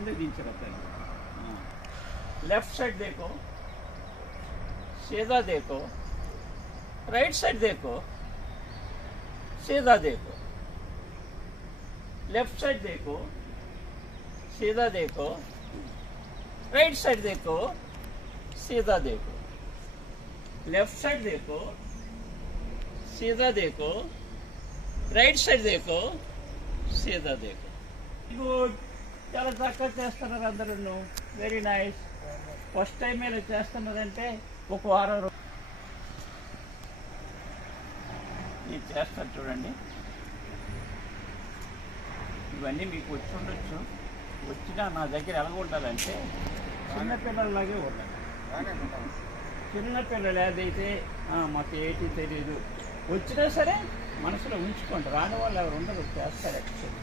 किंदे दिंचरता है। Left side देखो, सीधा देखो, राइट साइड देखो, सीधा देखो, लेफ्ट साइड देखो, सीधा देखो, राइट साइड देखो, सीधा देखो, लेफ्ट साइड देखो, सीधा देखो, राइट साइड देखो, सीधा देखो। गुड, చాలా చక్కగా చేస్తున్నారు అందరూ, వెరీ నైస్। ఫస్ట్ టైం మీరు చేస్తున్నారంటే ఒక వారం నేను చేస్తాను చూడండి। ఇవన్నీ మీకు వచ్చి ఉండొచ్చు, వచ్చినా నా దగ్గర ఎలా ఉండాలంటే చిన్నపిల్లలాగే ఉండాలి। చిన్నపిల్లలు ఏదైతే మాకు ఏంటి తెలియదు వచ్చినా సరే మనసులో ఉంచుకోండి, రాని వాళ్ళు ఎవరు ఉండరు, చేస్తారు ఎక్సర్సైజ్।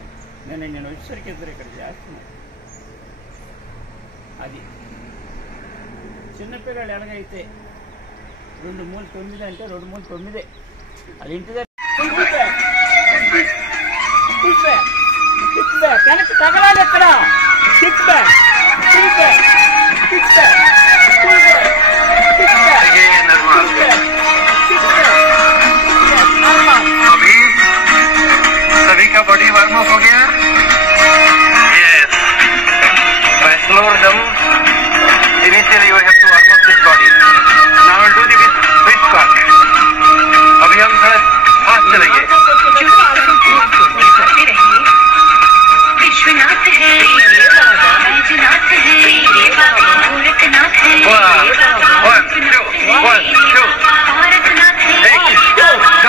నేను వచ్చేసరికి ఇద్దరు ఇక్కడ చేస్తున్నాను। అది చిన్నపిల్లలు ఎలాగైతే 2 3 9 అంటే 2 3 9 అది ఇంటి దగ్గర వెనక్కి తగలాలి, ఎక్కడ సిక్ బ్యాక్, సిక్ బ్యాక్, సిక్ బ్యాక్, ఫుల్ బ్యాక్, సిక్ బ్యాక్, अभी सभी का बॉडी वार्म अप हो गया। Yes, by slow rhythm initially you have to warm up this body. Now we'll do the wrist squat. अभी हम थोड़ा फास्ट चलेंगे। विश्वनाथ है, बैजनाथ है, गोरखनाथ है, 1 2 1 2 भारतनाथ है, 2 2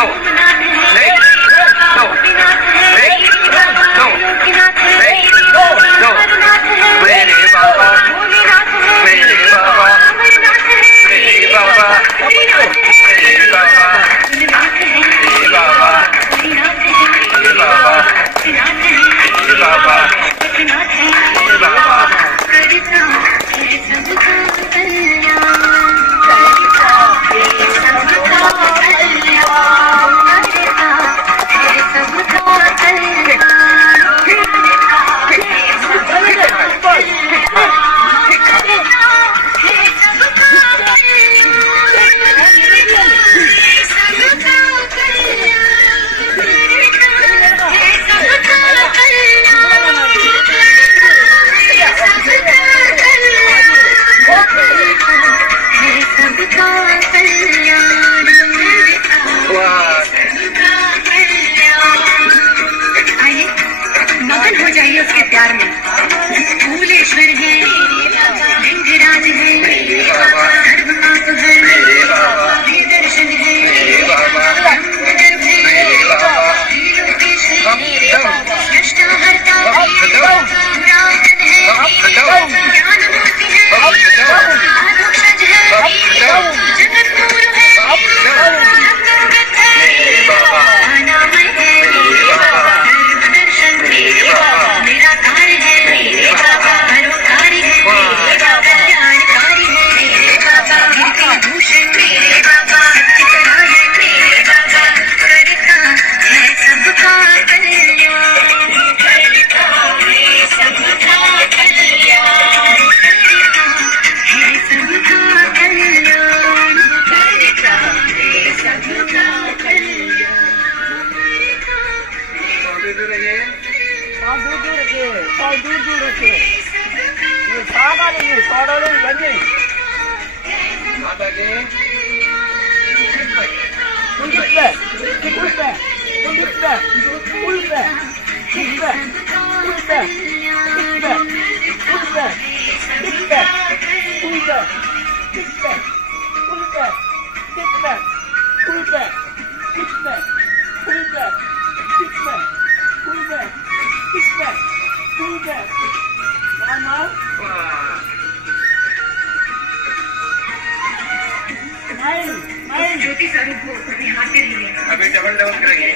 अभी डबल डबल करेंगे।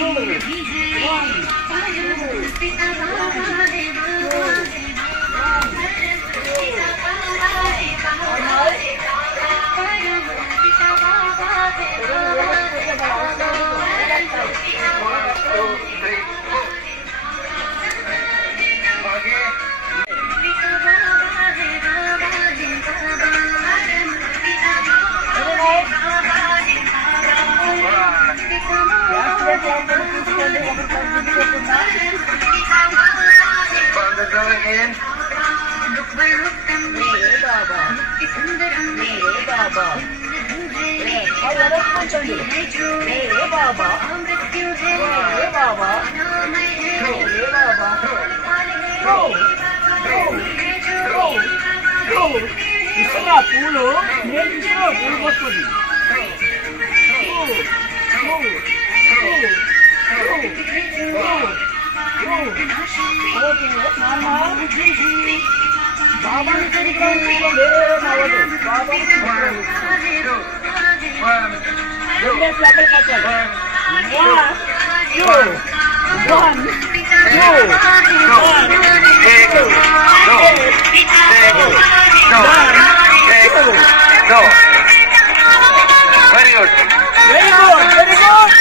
చూడండి. 1 2 1 again. मेरे बाबा मेरे बाबा और मेरे बाबा मेरे बाबा मेरे बाबा इतना पूलो पूल वस्तुदी बाबा Very good. Very good. Very good.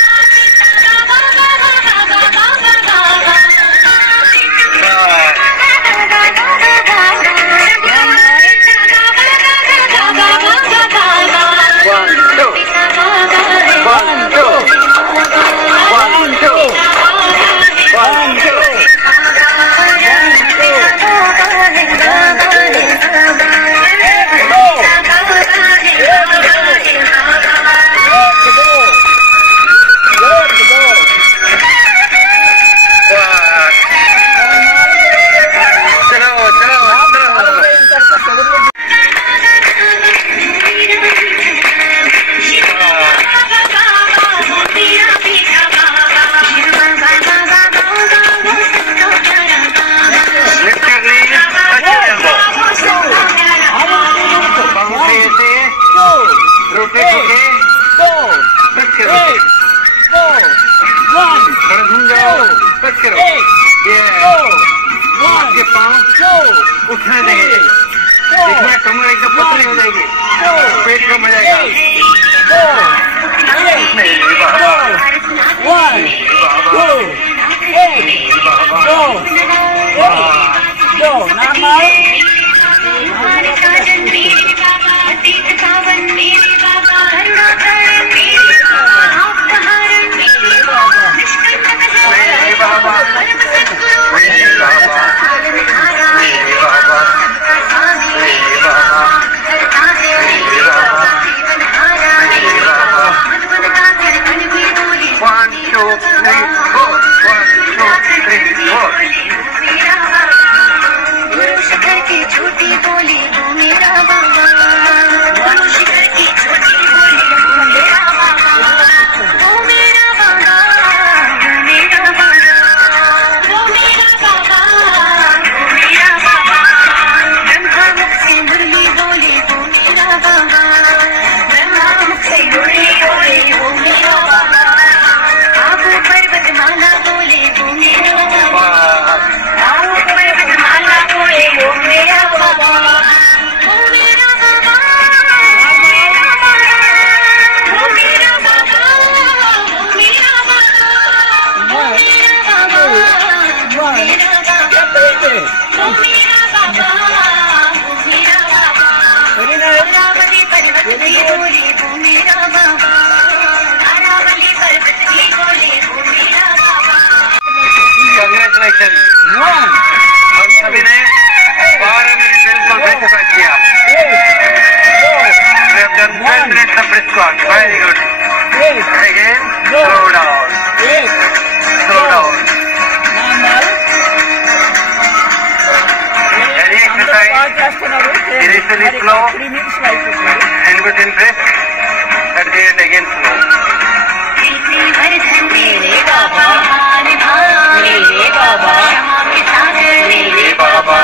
उठने देंगे, इसमें कमर एकदम पतली हो जाएगी, पेट कम हो जाएगा। Congratulations! हम सभी ने 12 मिनट बिल्कुल बेस्ट स्क्वाट किया। We have done 10 minutes of brisk squat. Very good. Again, slow down. Slow down. Any exercise, initially slow, and good in breath. At the end again slow. मेरे बाबा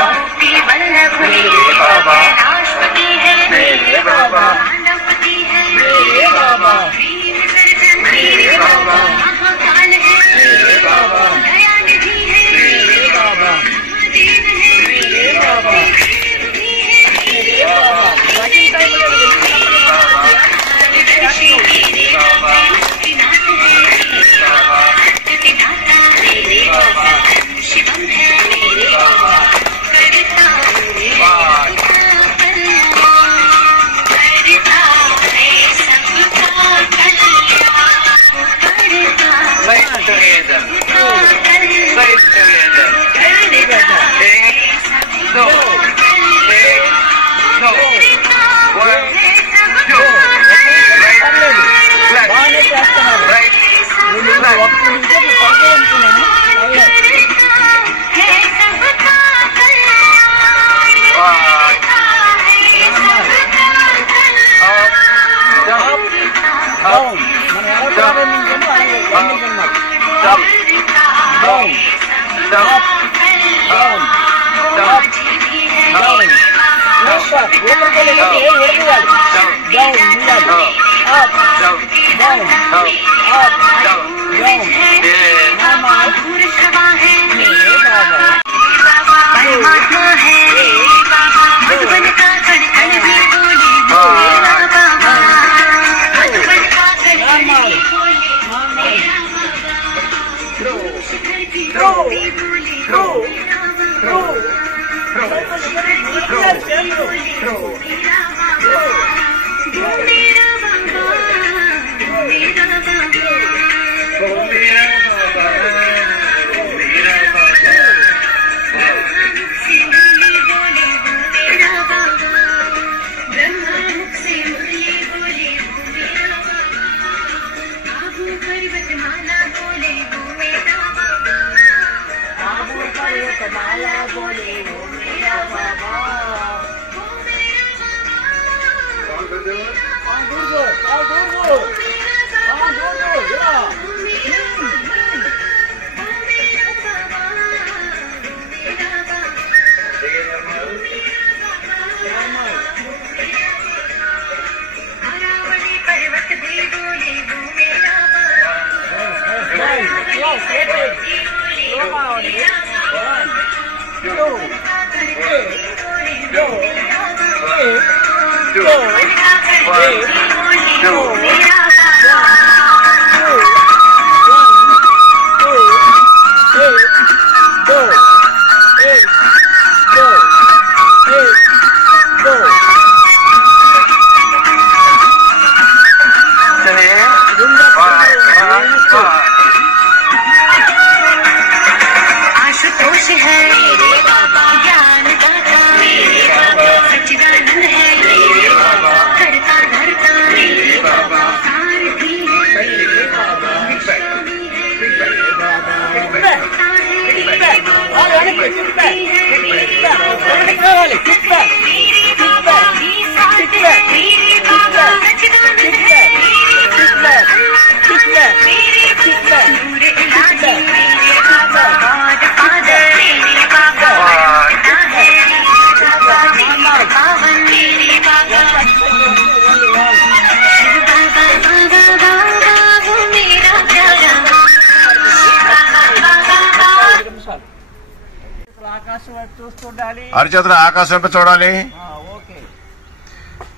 అరచేతులు ఆకాశం వైపు చూడాలి.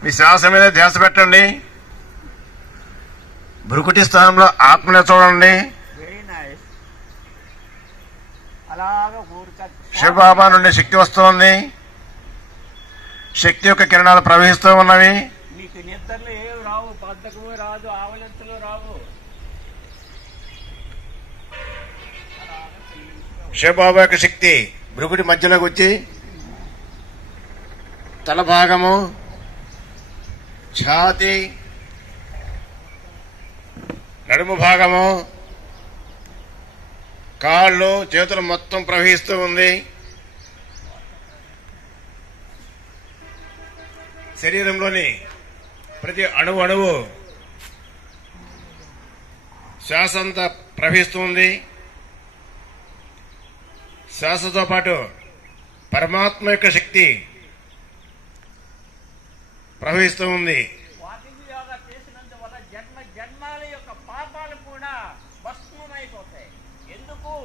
మీ శ్వాస మీద ధ్యాస పెట్టండి. భృకుటి స్థానంలో ఆత్మనే చూడండి. శివబాబా నుండి శక్తి వస్తోంది. శక్తి యొక్క కిరణాలు ప్రవహిస్తూ ఉన్నవి. మీకు నిద్రలు ఏవి రావు, బద్ధకము రాదు, ఆవలింతలు రావు. శివబాబా యొక్క శక్తి భృకుటి మధ్యలోకి వచ్చి తల భాగము, ఛాతి, నడుము భాగము, కాళ్ళు, చేతులు మొత్తం ప్రవహిస్తూ ఉంది. శరీరంలోని ప్రతి అణువు శ్వాస అంతా ప్రవహిస్తుంది. శ్వాసతో పాటు పరమాత్మ యొక్క శక్తి ప్రవహిస్తూ ఉంది. వాకింగ్ యోగా చేసినందువల్ల జన్మ జన్మాల యొక్క పాపాలు కూడా భస్మమైపోతాయి. ఎందుకు?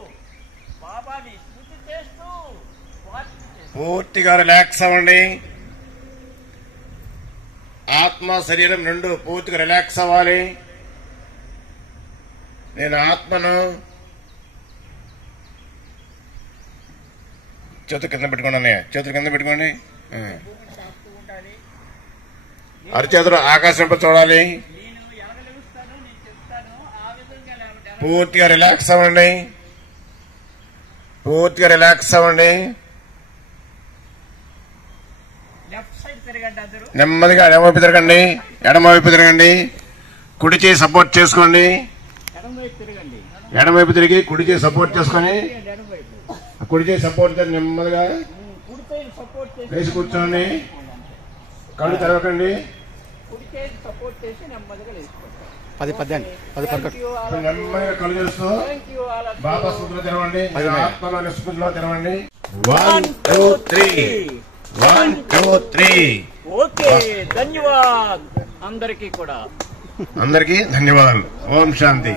బాబాని స్మృతి చేస్తూ పూర్తిగా రిలాక్స్ అవ్వండి. ఆత్మ శరీరం రెండు పూర్తిగా రిలాక్స్ అవ్వాలి. నేను ఆత్మను చేతులు కింద పెట్టుకోండి. చేతులు కింద పెట్టుకోండి. అరచేతులు ఆకాశంపై చూడాలి. పూర్తిగా రిలాక్స్ అవ్వండి. పూర్తిగా రిలాక్స్ అవ్వండి. నెమ్మదిగా ఎడమవైపు తిరగండి. ఎడమవైపు తిరగండి. కుడి చేయి సపోర్ట్ చేసుకోండి. ఎడమవైపు తిరిగి కుడి చేయి సపోర్ట్ చేసుకొని కుడి చేయి సపోర్ట్ నెమ్మదిగా లేచి కూర్చోండి. కళ్ళు తెరవకండి. నెమ్మదిగా కళ్ళు చేస్తూ బాబా స్మృతిలో తెరవండి. ఆత్మలో నిస్మృతిలో తెరవండి. 1 2 3 1 2 3 ఓకే, ధన్యవాద్ అందరికీ కూడా. అందరికీ ధన్యవాదాలు. ఓం శాంతి.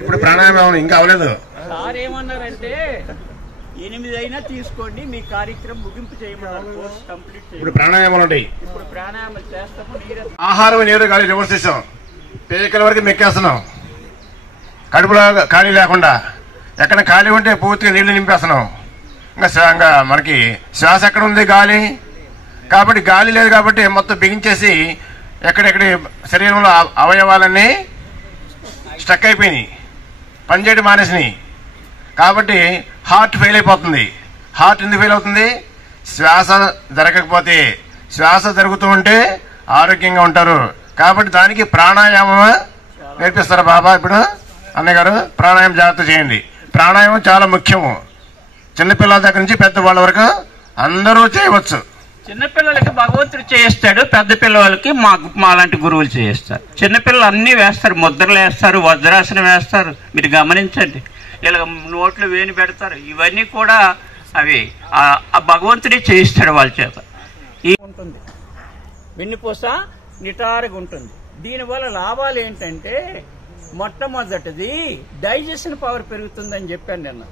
ఇప్పుడు ప్రాణాయామం ఇంకా అవలేదు. సార్ ఏమన్నారంటే 8 అయినా తీసుకోండి, మీ కార్యక్రమం ముగింపు చేయమన్నారు. కోర్స్ కంప్లీట్ చేయండి. ఇప్పుడు ప్రాణాయామాలు ఉంటాయి. ఇప్పుడు ప్రాణాయామం చేస్తాము. ఆహారం, నీరు, గాలి రివర్స్ చేసాం. పేకల వరకు మెక్కేస్తున్నాం. కడుపులో ఖాళీ లేకుండా ఎక్కడ ఖాళీ ఉంటే పూర్తిగా నీళ్లు నింపేస్తున్నాం. ఇంకా మనకి శ్వాస ఎక్కడ ఉంది? గాలి. కాబట్టి గాలి లేదు కాబట్టి మొత్తం బిగించేసి ఎక్కడెక్కడ శరీరంలో అవయవాలన్నీ స్టక్ అయిపోయినాయి, పనిచేయడం మానేసినాయి. కాబట్టి హార్ట్ ఫెయిల్ అయిపోతుంది. హార్ట్ ఎందుకు ఫెయిల్ అవుతుంది? శ్వాస జరగకపోతే. శ్వాస జరుగుతూ ఉంటే ఆరోగ్యంగా ఉంటారు. కాబట్టి దానికి ప్రాణాయామం నేర్పిస్తారు బాబా. ఇప్పుడు అన్నయ్య గారు ప్రాణాయామం జాగ్రత్త చేయండి. ప్రాణాయామం చాలా ముఖ్యము. చిన్నపిల్లల దగ్గర నుంచి పెద్దవాళ్ళ వరకు అందరూ చేయవచ్చు. చిన్నపిల్లలకి భగవంతుడు చేయిస్తాడు, పెద్ద పిల్లలకి మాలాంటి గురువులు చేయిస్తారు. చిన్నపిల్లలు అన్నీ వేస్తారు, ముద్రలు వేస్తారు, వజ్రాసనం వేస్తారు. మీరు గమనించండి, ఇలా నోట్లు వేణి పెడతారు. ఇవన్నీ కూడా అవి ఆ భగవంతుడే చేయిస్తాడు వాళ్ళ చేత. ఉంటుంది వెన్నుపూస నిటారుగా ఉంటుంది. దీనివల్ల లాభాలు ఏంటంటే మొట్టమొదటిది డైజెషన్ పవర్ పెరుగుతుందని చెప్పాను నిన్న.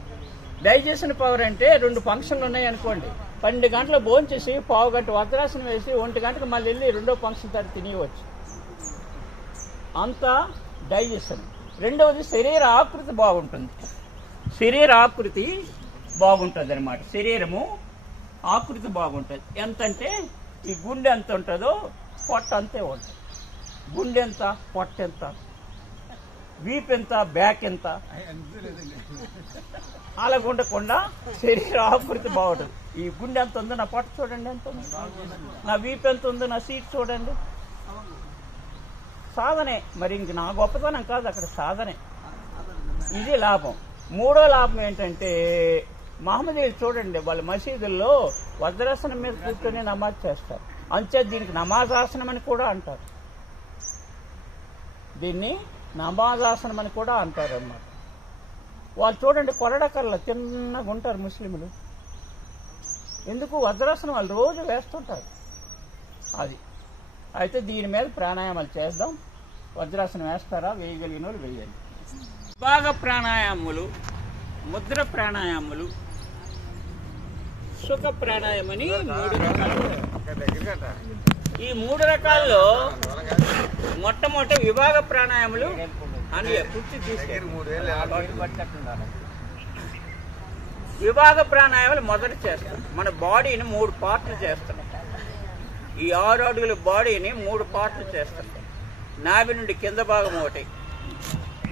డైజెషన్ పవర్ అంటే 2 ఫంక్షన్లు ఉన్నాయి అనుకోండి. 12 గంటలు భోజనం చేసి పావు గంట వజ్రాసనం వేసి 1 గంటకు మళ్ళీ వెళ్ళి 2వ ఫంక్షన్ తర్వాత తినేయవచ్చు. అంత డైజెషన్. రెండవది శరీర ఆకృతి బాగుంటుంది. శరీర ఆకృతి బాగుంటుంది అనమాట. శరీరము ఆకృతి బాగుంటుంది. ఎంతంటే ఈ గుండె ఎంత ఉంటుందో పొట్ట అంతే ఉంటుంది. గుండె ఎంత, పొట్ట ఎంత, వీప్ ఎంత, బ్యాక్ ఎంత, అలాగ ఉండకుండా శరీర ఆకృతి బాగుంటుంది. ఈ గుండె ఎంత ఉందో, నా పొట్ట చూడండి ఎంత ఉంది, నా వీప్ ఎంత ఉందో, నా సీట్ చూడండి. సాధనే. మరి ఇంక నా గొప్పతనం కాదు, అక్కడ సాధనే. ఇది లాభం. 3వ లాభం ఏంటంటే మహమ్మదీయులు చూడండి, వాళ్ళ మసీదుల్లో వజ్రాసనం మీద కూర్చొని నమాజ్ చేస్తారు. అంతే దీనికి నమాజాసనం అని కూడా అంటారు. దీన్ని నమాజాసనం అని కూడా అంటారు అన్నమాట. వాళ్ళు చూడండి కొరడకర్ల చిన్నగా ఉంటారు ముస్లింలు. ఎందుకు? వజ్రాసనం వాళ్ళు రోజు వేస్తుంటారు. అది అయితే దీని మీద ప్రాణాయామాలు చేద్దాం. వజ్రాసనం వేస్తారా? వేయగలిగిన వాళ్ళు వేయండి. విభాగ ప్రాణాయాములు, ముద్ర ప్రాణాయాములు, సుఖ ప్రాణాయామని 3 రకాలు. ఈ 3 రకాల్లో మొట్టమొదటి విభాగ ప్రాణాయాములు అని కుర్చీ తీసుకెళ్ళి విభాగ ప్రాణాయామాలు మొదట చేస్తాం. మన బాడీని 3 పార్ట్లు చేస్తాం. ఈ 6 అడుగుల బాడీని 3 పార్ట్లు చేస్తాం. నాభి నుండి కింద భాగం ఒకటి,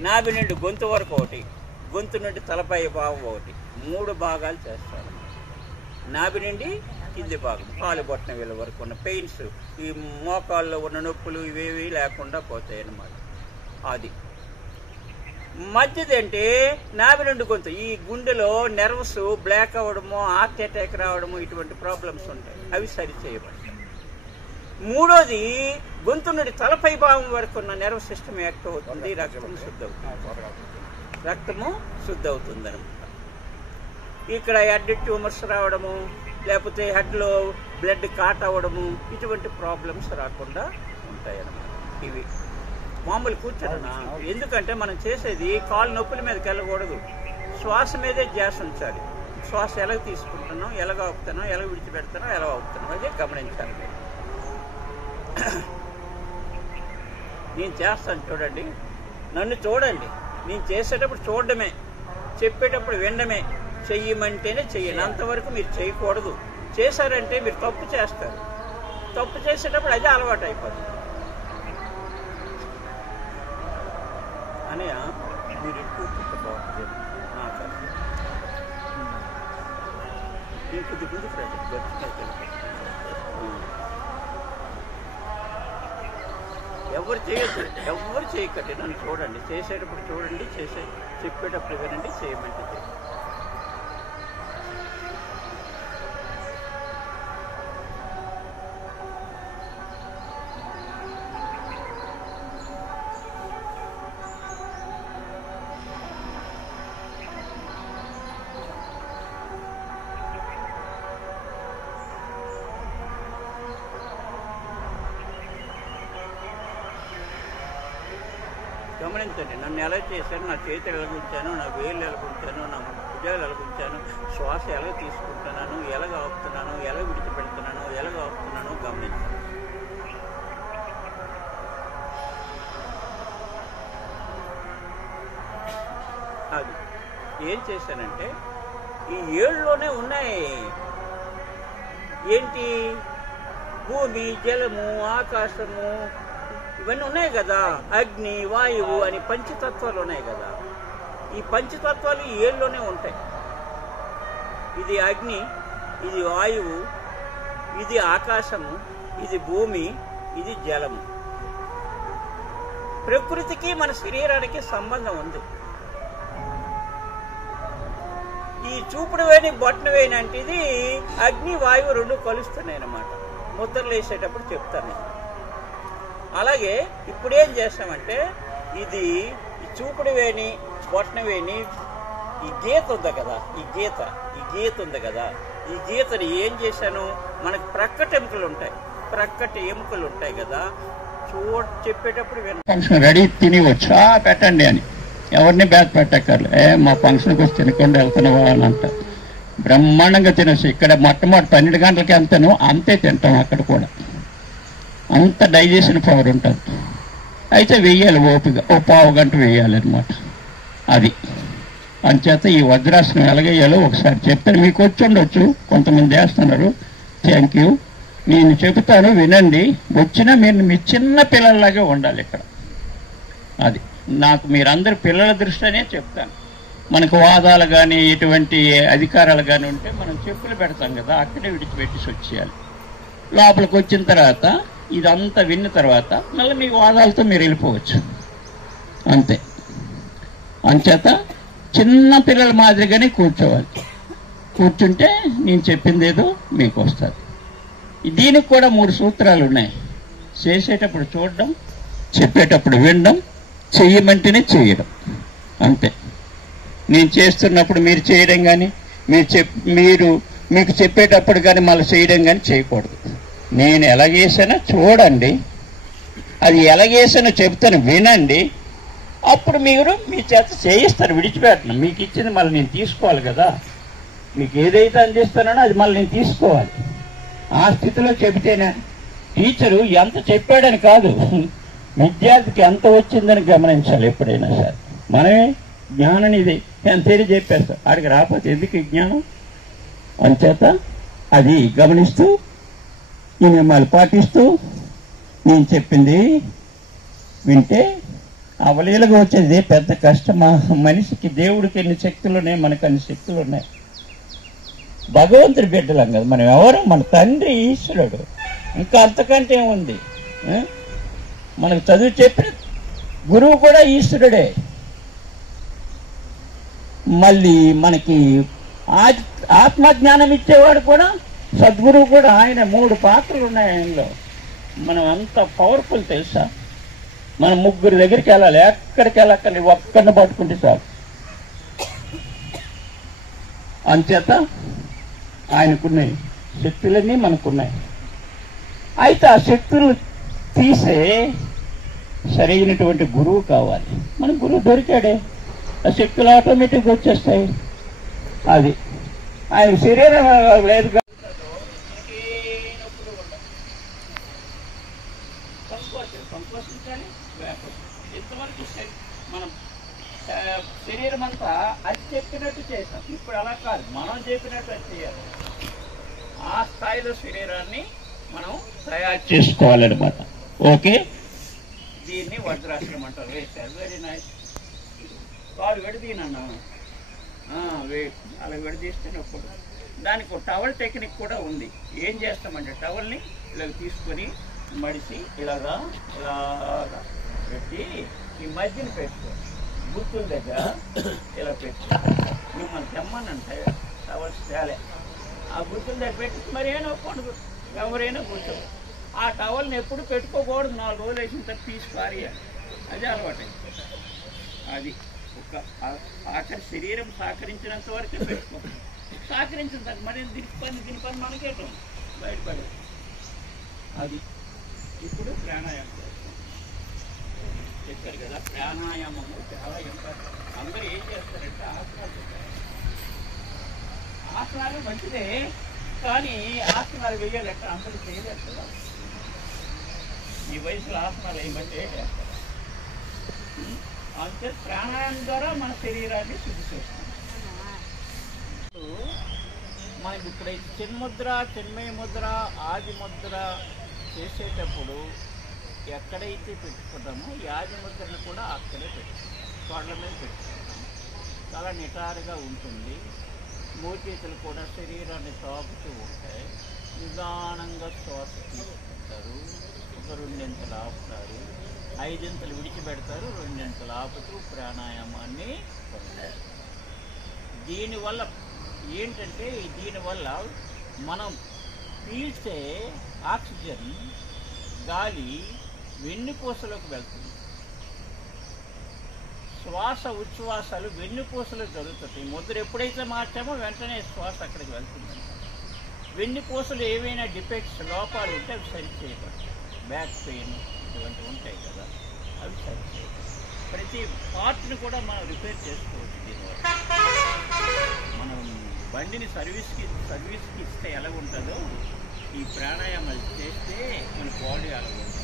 నాభి నుండి గొంతు వరకు ఒకటి, గొంతు నుండి తలపై భాగం ఒకటి. 3 భాగాలు చేస్తారు. నాభి నుండి కింది భాగం, కాలు బొట్టన వేల వరకు ఉన్న పెయిన్స్, ఈ మోకాల్లో ఉన్న నొప్పులు ఇవేవి లేకుండా పోతాయి అన్నమాట. అది మధ్యదంటే నాభి నుండి గొంతు. ఈ గుండెలో నెర్వ్స్ బ్లాక్ అవ్వడము, హార్ట్ అటాక్ రావడము, ఇటువంటి ప్రాబ్లమ్స్ ఉంటాయి. అవి సరి చేయబడతాయి. 3వది గొంతు నుండి తలపై భాగం వరకు ఉన్న నెర్వ్ సిస్టమ్ యాక్టివ్ అవుతుంది. రక్తము శుద్ధి అవుతుంది అనమాట. ఇక్కడ హెడ్ ట్యూమర్స్ రావడము, లేకపోతే హెడ్లో బ్లడ్ కాట్ అవ్వడము, ఇటువంటి ప్రాబ్లమ్స్ రాకుండా ఉంటాయి అన్నమాట. ఇవి మామూలు కూర్చోడనా. ఎందుకంటే మనం చేసేది కాలు నొప్పుల మీదకి వెళ్ళకూడదు, శ్వాస మీదే ధ్యాస ఉంచాలి. శ్వాస ఎలాగ తీసుకుంటున్నాం, ఎలాగ ఆపుతున్నాం, ఎలా విడిచిపెడుతున్నాం, ఎలా ఆపుతున్నాం, అదే గమనించాలి. నేను చేస్తాను చూడండి, నన్ను చూడండి. నేను చేసేటప్పుడు చూడడమే, చెప్పేటప్పుడు వినడమే. చెయ్యమంటేనే చెయ్యండి, అంతవరకు మీరు చేయకూడదు. చేశారంటే మీరు తప్పు చేస్తారు. తప్పు చేసేటప్పుడు అదే అలవాటు అయిపోతుంది. అని మీరు ఎక్కువ బాగుంటుంది. కొద్ది ముందుకు రండి, ఎవరు చేయొద్దు, ఎవరు చేయకండి. నన్ను చూడండి, చేసేటప్పుడు చూడండి, చెప్పేటప్పుడు వినండి, చేయమంటే చేయండి. గమనించండి, నన్ను ఎలా చేశాను, నా చేతులు ఎలా ఉంచాను, నా వేళ్ళు ఎలా ఉంచాను, నా భుజాలు ఎలా ఉంచాను, శ్వాస ఎలా తీసుకుంటున్నాను, ఎలాగ ఆపుతున్నాను, ఎలా విడిచిపెడుతున్నాను, ఎలాగ ఆపుతున్నాను గమనించాను. అది ఏం చేశానంటే ఈ 7లోనే ఉన్నాయి. ఏంటి? భూమి, జలము, ఆకాశము, ఇవన్నీ ఉన్నాయి కదా. అగ్ని, వాయువు అని పంచతత్వాలు ఉన్నాయి కదా. ఈ పంచతత్వాలు 7లోనే ఉంటాయి. ఇది అగ్ని, ఇది వాయువు, ఇది ఆకాశము, ఇది భూమి, ఇది జలము. ప్రకృతికి మన శరీరానికి సంబంధం ఉంది. ఈ చూపుడు వేణి బొట్టన వేణి అంటే ఇది అగ్ని వాయువు రెండు కలుస్తున్నాయి అన్నమాట. ముద్రలు వేసేటప్పుడు చెప్తాను నేను. అలాగే ఇప్పుడు ఏం చేస్తామంటే ఇది ఈ చూపుడు వేణి బొట్టన వేణి ఈ గీత ఉంది కదా, ఈ గీత ఉంది కదా, ఈ గీతని ఏం చేశాను, మనకు ప్రక్కటి ఎముకలు ఉంటాయి కదా, చెప్పేటప్పుడు ఫంక్షన్ రెడీ తినివచ్చా పెట్టండి అని ఎవరిని బ్యాగ్ పెట్టక్కర్లే. మా ఫంక్షన్కి వచ్చి తినకుండా వెళ్తున్నావా అని అంటారు. బ్రహ్మాండంగా తినచ్చు. ఇక్కడ మొట్టమొదటి 12 గంటలకి ఎంతనో అంతే తింటాం. అక్కడ కూడా అంత డైజెషన్ పవర్ ఉంటుంది. అయితే వెయ్యాలి ఓపిక, ఓ పావు గంట వేయాలన్నమాట. అది అంచేత ఈ వజ్రాసనం ఎలాగేయాలో ఒకసారి చెప్తాను. మీకు వచ్చి ఉండొచ్చు, కొంతమంది చేస్తున్నారు. Thank you. నేను చెబుతాను వినండి. వచ్చినా మీరు మీ చిన్న పిల్లల్లాగే ఉండాలి ఇక్కడ. అది నాకు మీరందరూ పిల్లల దృష్టినే చెప్తాను. మనకు వాదాలు కానీ ఎటువంటి అధికారాలు కానీ ఉంటే మనం చెప్పులు పెడతాం కదా, అక్కడే విడిచిపెట్టేసి వచ్చేయాలి. లోపలికి వచ్చిన తర్వాత ఇదంతా విన్న తర్వాత మళ్ళీ మీ వాదాలతో మీరు వెళ్ళిపోవచ్చు. అంతే. అంచేత చిన్న పిల్లల మాదిరిగానే కూర్చోవాలి. కూర్చుంటే నేను చెప్పింది ఏదో మీకు వస్తుంది. దీనికి కూడా 3 సూత్రాలు ఉన్నాయి. చేసేటప్పుడు చూడడం, చెప్పేటప్పుడు వినడం, చెయ్యమంటేనే చేయడం. అంతే. నేను చేస్తున్నప్పుడు మీరు చేయడం కానీ మీకు చెప్పేటప్పుడు కానీ మళ్ళీ చేయడం కానీ చేయకూడదు. నేను ఎలాగేసానో చూడండి, అది ఎలాగేసానో చెప్తాను వినండి. అప్పుడు మీరు మీ చేత చేయిస్తారు, విడిచిపెట్టను. మీకు ఇచ్చింది మళ్ళీ నేను తీసుకోవాలి కదా. మీకు ఏదైతే అందిస్తానో అది మళ్ళీ నేను తీసుకోవాలి. ఆ స్థితిలో చెబితేనే టీచరు ఎంత చెప్పాడని కాదు, విద్యార్థికి ఎంత వచ్చిందని గమనించాలి ఎప్పుడైనా సరే. మనమే జ్ఞానం ఇది ఎంతేది చెప్పేస్తాం, ఆడికి రాకపోతే ఎందుకు ఈ జ్ఞానం. అంచేత అది గమనిస్తూ ఈ నియమాలు పాటిస్తూ నేను చెప్పింది వింటే అవలీలగా వచ్చేది పెద్ద కష్టమా. మనిషికి దేవుడికి ఎన్ని శక్తులు ఉన్నాయి, మనకు అన్ని శక్తులు ఉన్నాయి. భగవంతుడి బిడ్డలం కదా మనం. ఎవరు? మన తండ్రి ఈశ్వరుడు. ఇంకా అంతకంటే ఏముంది. మనకు చదువు చెప్పిన గురువు కూడా ఈశ్వరుడే. మళ్ళీ మనకి ఆత్మజ్ఞానం ఇచ్చేవాడు కూడా సద్గురువు కూడా. ఆయన 3 పాత్రలు ఉన్నాయి ఆయనలో. మనం అంత పవర్ఫుల్ తెలుసా. మనం 3 దగ్గరికి వెళ్ళాలి, ఎక్కడికి వెళ్ళక్కర్లే, ఒక్కడిని పట్టుకుంటే చాలు. అంచేత ఆయనకున్నాయి శక్తులన్నీ మనకున్నాయి. అయితే ఆ శక్తులు తీసే సరైనటువంటి గురువు కావాలి. మన గురువు దొరికాడే, ఆ శక్తులు ఆటోమేటిక్గా వచ్చేస్తాయి. అది ఆయన శరీరం లేదు. సంకోచించాలి. ఇంతవరకు మనం శరీరం అంతా అది చెప్పినట్టు చేస్తాం. ఇప్పుడు అలా కాదు, మనం చెప్పినట్టు అది చేయాలి. ఆ స్థాయిలో శరీరాన్ని మనం తయారు చేసుకోవాలన్నమాట. ఓకే. దీన్ని వజ్రాసనం అంటారు. వేసారు. Very nice. వాడు విడదీనన్నా అలా విడదీస్తే నొప్పుడు. దానికి ఒక టవల్ టెక్నిక్ కూడా ఉంది. ఏం చేస్తామంటే టవల్ని ఇలా తీసుకొని మడిసి ఇలాగా పెట్టి ఈ మధ్యన పెట్టుకో, గుర్తుల దగ్గర ఇలా పెట్టు. మిమ్మల్ని తెమ్మనంటే టవల్స్ తేలే. ఆ గుర్తుల దగ్గర పెట్టి మరి ఏమో పండుగ ఎవరైనా కూర్చో. ఆ టవల్ని ఎప్పుడు పెట్టుకోకూడదు. 4 రోజులు వేసిన తర్వాత తీసి పారేయాలి. అదే అలవాటు. అది ఒక ఆఖరి శరీరం సహకరించినంత వరకే పెట్టుకో. సహకరించిన తర్వాత మరి దీని పని మనకేటం బయటపడేది. అది ఇప్పుడు ప్రాణాయామం. చెప్పారు కదా, ప్రాణాయామము చాలా ఇంపార్టెంట్. అందరూ ఏం చేస్తారంటే ఆసనాలు మంచిదే, కానీ ఆసనాలు వేయాలంటే అందరూ చేయలేరు కదా. ఈ వయసులో ఆసనాలు వేయమంటే చేస్తారు. అంతే ప్రాణాయామం ద్వారా మన శరీరాన్ని శుద్ధి చేస్తాం. మనకి ఇక్కడ చిన్ముద్ర, చిన్మయ ముద్ర, ఆది ముద్ర చేసేటప్పుడు ఎక్కడైతే పెట్టుకుంటామో ఈ ఆది ముద్రను కూడా అక్కడే పెట్టుకుంటాం, తొడల మీద పెట్టుకుంటాం. చాలా నిటారుగా ఉంటుంది. మోచేతులు కూడా శరీరాన్ని తాకుతూ ఉంటాయి. నిదానంగా శ్వాస తీసుకుంటారు. ఒక 2 ఇంతలు ఆపుతారు, 5 ఇంతలు విడిచిపెడతారు, 2 ఇంతలు ఆపుతూ ప్రాణాయామాన్ని పొందారు. దీనివల్ల ఏంటంటే, దీనివల్ల మనం పీల్చే ఆక్సిజన్ గాలి వెన్నుపూసలోకి వెళ్తుంది. శ్వాస ఉచ్ఛ్వాసాలు వెన్నుపూసలో జరుగుతుంది. ముద్ర ఎప్పుడైతే మార్చామో వెంటనే శ్వాస అక్కడికి వెళ్తుంది. వెన్నుపూసలు ఏవైనా డిఫెక్ట్స్, లోపాలు ఉంటే అవి సరిచేయబడతాయి. బ్యాక్ పెయిన్ ఇటువంటివి ఉంటాయి కదా, అవి సరిచేయబడతాయి. ప్రతి పార్ట్ని కూడా మనం రిపేర్ చేసుకోవచ్చు. దీనివల్ల మనం బండిని సర్వీస్కి ఇస్తే ఎలా ఉంటుందో ఈ ప్రాణాయామాలు చేస్తే మన బాడీ అలా ఉంటుంది.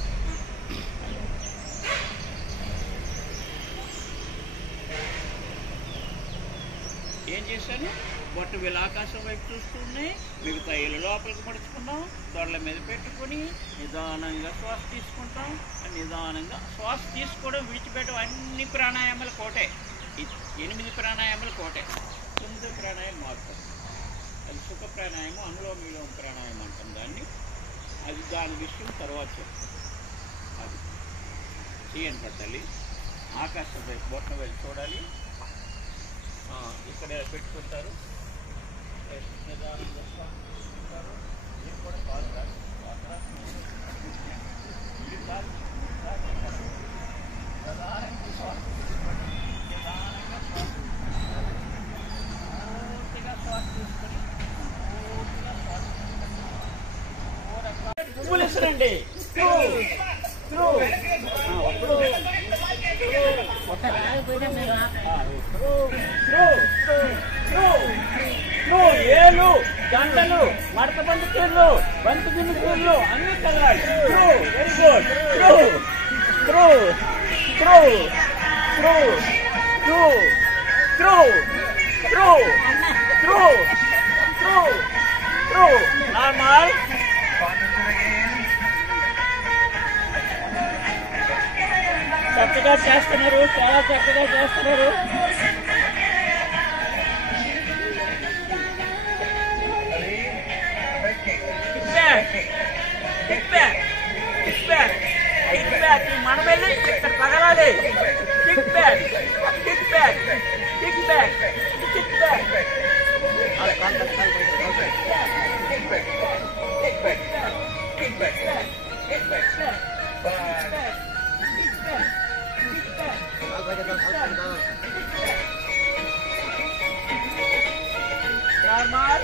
ఏం చేశాను, బొట్టు వీళ్ళు ఆకాశం వైపు చూస్తున్నాయి, మిగతా ఇళ్ళు లోపలికి మడుచుకున్నాం, తొడల మీద పెట్టుకొని నిదానంగా శ్వాస తీసుకుంటాం. నిదానంగా శ్వాస తీసుకోవడం, విడిచిపెట్టడం అన్ని ప్రాణాయామాలు కోటే. 8 ప్రాణాయామాలు కోటే. 9 ప్రాణాయామం మారుతాం. అది సుఖ ప్రాణాయామం, అనులోమ ప్రాణాయామం అంటాం దాన్ని. అది దాని విషయం తర్వాత చెప్తాం. అది చేయండి పట్టాలి. ఆకాశం వైపు బొట్ట వెళ్ళి చూడాలి. ఇక్కడ పెట్టుకుంటారు, నిదానంగా శ్వాస తీసుకుంటారు. ఇది కూడా కాదు కాదు, ఇది కాదు, నిదానంగా శ్వాస తీసుకోండి. నిదానంగా శ్వాస పూర్తిగా శ్వాస తీసుకొని పూర్తిగా శ్వాస పువ్వులు ఇస్తారండి. ఏళ్ళు, గంటలు, మడత బండి తీర్లు, బంతి గిన్నె తీర్లు అన్ని చల్లాలి. Very good. నార్మల్. చక్కగా చేస్తున్నారు, చాలా చక్కగా చేస్తున్నారు. మనం వెళ్ళి ఇక్కడ పగలాలి. Kick back. Normal.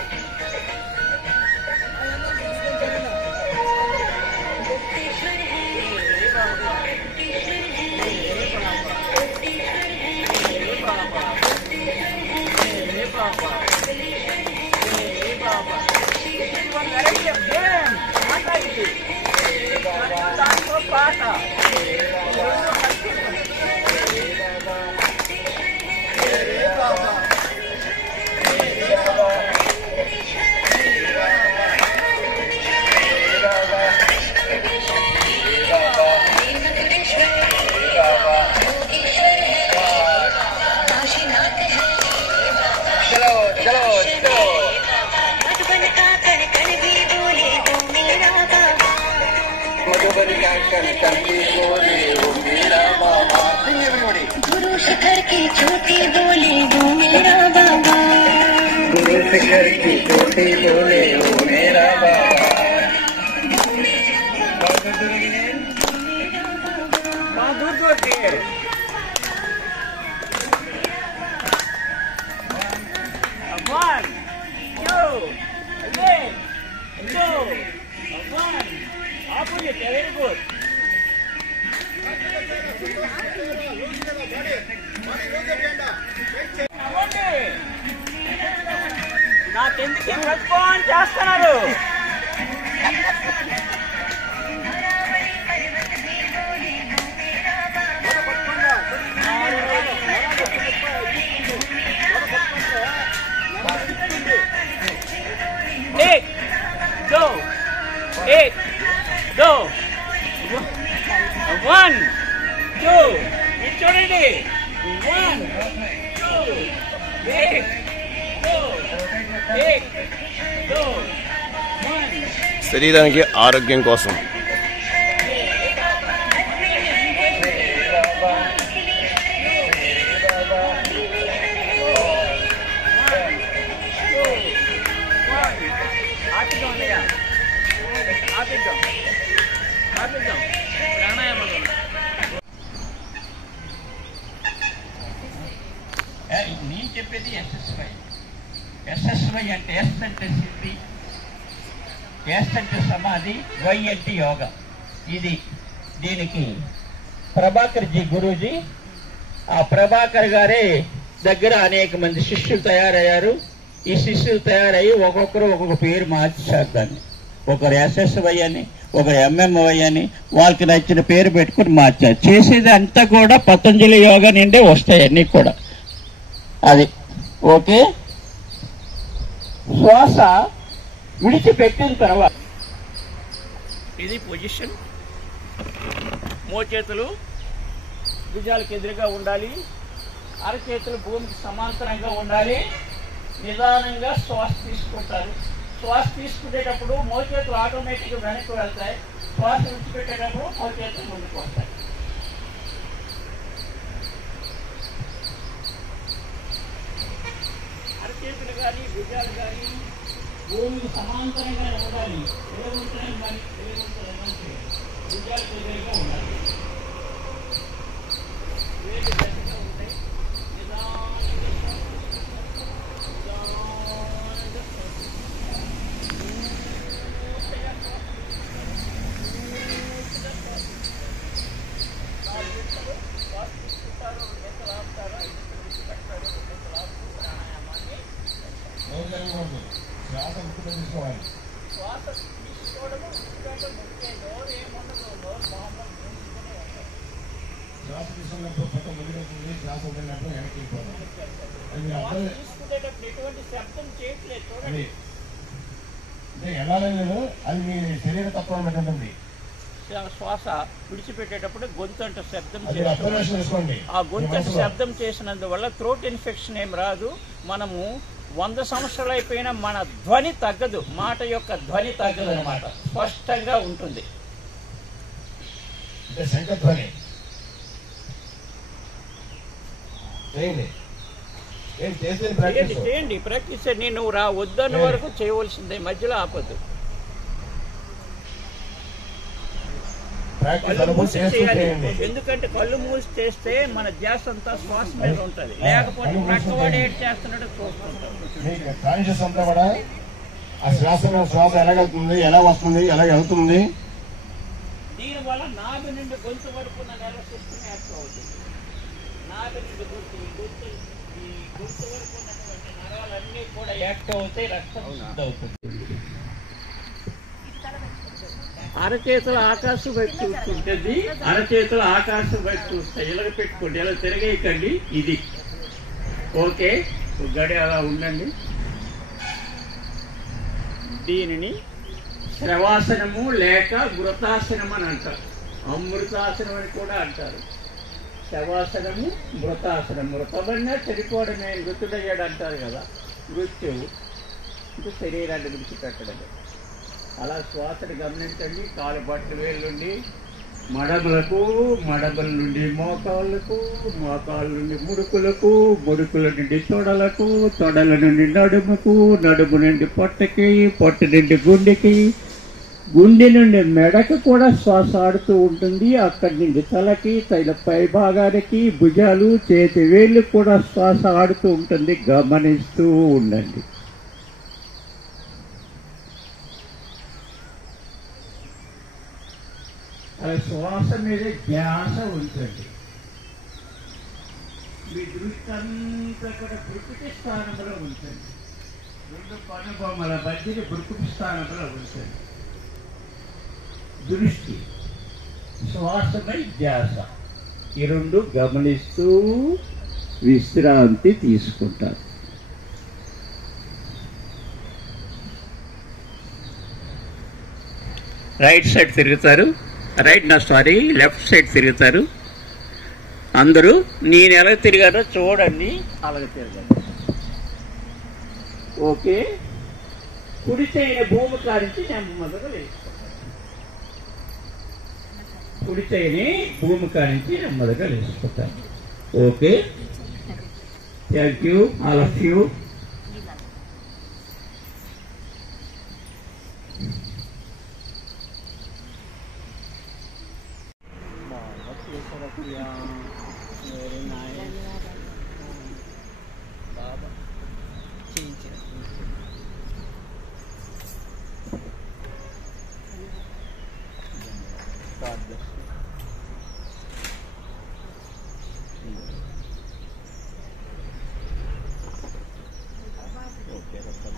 Guru Shikhar की चोटी बोले वो मेरा बाबा, गुरु शिखर की चोटी बोले वो मेरा बाबा। One, two, again, two, one. Opposite, very good. నాకెందుకు ప్రతిపాదన చేస్తున్నారు? One, two, చూడండి. 1, 2, 8, 2, 1. శరీరానికి ఆరోగ్యం కోసం నేను చెప్పేది ఎస్ఎస్వై అంటే ఎస్ అంటే సిద్ధి, ఎస్ అంటే సమాధి, వై అంటే యోగా. దీనికి ప్రభాకర్ జీ గురూజీ, ఆ ప్రభాకర్ గారే దగ్గర అనేక మంది శిష్యులు తయారయ్యారు. ఈ శిష్యులు తయారయ్యి ఒక్కొక్కరు ఒక్కొక్క పేరు మార్చారు. దాన్ని ఒకరు ఎస్ఎస్వై అని, ఒకరు ఎంఎంవై అని, వాళ్ళకి నచ్చిన పేరు పెట్టుకుని మార్చారు. చేసేది అంతా కూడా పతంజలి యోగా నుండే వస్తాయి అన్నీ కూడా. అది ఓకే. శ్వాస విడిచిపెట్టిన తర్వాత ఇది పొజిషన్. మోచేతులు భుజాలకు ఎదురుగా ఉండాలి, అరచేతులు భూమికి సమాంతరంగా ఉండాలి. నిదానంగా శ్వాస తీసుకుంటారు. శ్వాస తీసుకునేటప్పుడు మోచేతులు ఆటోమేటిక్గా వెనక్కి వెళ్తాయి. శ్వాస విడిచిపెట్టేటప్పుడు మోచేతులు ముందుకు వస్తాయి. అరచేతులు కానీ భుజాలు కానీ భూమికి సమాంతరంగా ఉండాలి. భుజాలకు ఎదురుగా ఉండాలి. శ్వాస తీసుకోవడం శ్వాస తీసుకున్నప్పుడు పక్క ముందుకు శ్వాస వదిలినప్పుడు వెనక్కి తీసుకునేటప్పుడు ఎటువంటి శబ్దం చేయట్లేదు. చూడండి, అంటే ఎలా లేదు, అది మీ శరీర తత్వం ఉంటుంది. శ్వాస విడిచిపెట్టేటప్పుడు గొంతు అంటే శబ్దం చేసుకోండి. ఆ గొంతు అంటే శబ్దం చేసినందువల్ల థ్రోట్ ఇన్ఫెక్షన్ ఏం రాదు. మనము 100 సంవత్సరాలు అయిపోయినా మన ధ్వని తగ్గదు, మాట యొక్క ధ్వని తగ్గదు అనమాట, స్పష్టంగా ఉంటుంది. శంఖధ్వని చేయండి, ప్రాక్టీస్. నేను వద్దన్న వరకు చేయవలసిందే, మధ్యలో ఆపద్దు. ఎందుకంటే కళ్ళు మూసి చేస్తే మన ధ్యాస అంతా శ్వాస మీద ఉంటుంది. లేకపోతే ప్రక్కవాడు ఏడు చేస్తున్నట్టు చూసుకుంటాం. ఆ శ్వాస ఎలా వెళ్తుంది, ఎలా వస్తుంది, ఎలా వెళ్తుంది. దీనివల్ల నాభి నుండి గొంతు వరకు నెల సిస్టమ్ యాక్ట్ అవుతుంది. నాభి నుండి ఈ గొంతు వరకు ఉన్నటువంటి నరాలన్నీ కూడా యాక్ట్ అవుతాయి, రక్తం శుద్ధి అవుతుంది. అరచేతుల ఆకాశం వైపు చూస్తుంటుంది, అరచేతుల ఆకాశం వైపు చూస్తాయి. ఇలాగ పెట్టుకోండి, ఇలా తిరగేయకండి. ఇది ఓకే, గడి అలా ఉండండి. దీనిని శ్రవాసనము లేక మృతాసనం అని అంటారు. అమృతాసనం అని కూడా అంటారు. శవాసనము, మృతాసనం. మృతమన్నా చనిపోవడమే, మృతుడయ్యాడు అంటారు కదా. మృత్యువు ఇంకా శరీరాన్ని విడిచిపెట్టడమే. అలా శ్వాసను గమనించండి. కాలు బట్టలు వేళ్ళుండి మడమలకు, మడమల నుండి మోకాళ్ళకు, మోకాళ్ళ నుండి ముడుకులకు, ముడుకుల నుండి తొడలకు, తొడల నుండి నడుముకు, నడుము నుండి పొట్టకి, పొట్ట నుండి గుండెకి, గుండె నుండి మెడకు కూడా శ్వాస ఆడుతూ ఉంటుంది. అక్కడి నుండి తలకి, తల పై భాగానికి, భుజాలు, చేతి వేళ్ళు కూడా శ్వాస ఆడుతూ ఉంటుంది. గమనిస్తూ ఉండండి. శ్వాస మీద ధ్యాస ఉంచండి. మీ దృష్టి అంతా కూడా ప్రకృతి స్థానంలో ఉంచండి. రెండు కనుబొమ్మల మధ్యని ప్రకృతి స్థానంలో ఉంచండి. దృష్టి, శ్వాసపై ధ్యాస, ఈ రెండు గమనిస్తూ విశ్రాంతి తీసుకుంటారు. రైట్ సైడ్ తిరుగుతారు, లెఫ్ట్ సైడ్ తిరుగుతారు. అందరూ నేను ఎలా తిరిగారో చూడండి, అలాగే తిరగండి. ఓకే. కుడి చేయని భూమి కారించి నెమ్మదిగా లేచిపోతారు. కుడి చేయని భూమి కారించి నెమ్మదిగా లేచిపోతారు. Okay. Thank you all of you. Very nice. Baba. Change it. God bless you. Okay, that's all.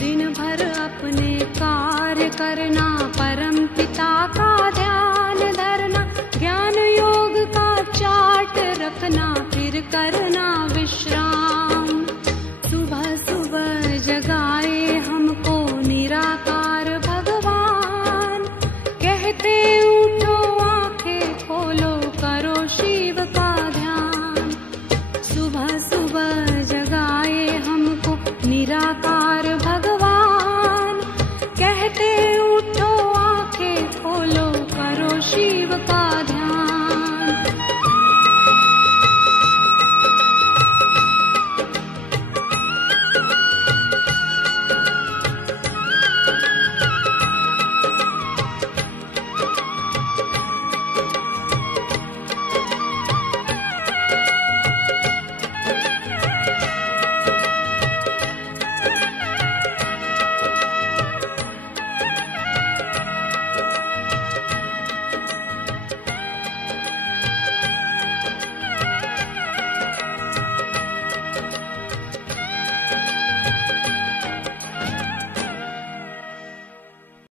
दिन भर अपने कार्य करना।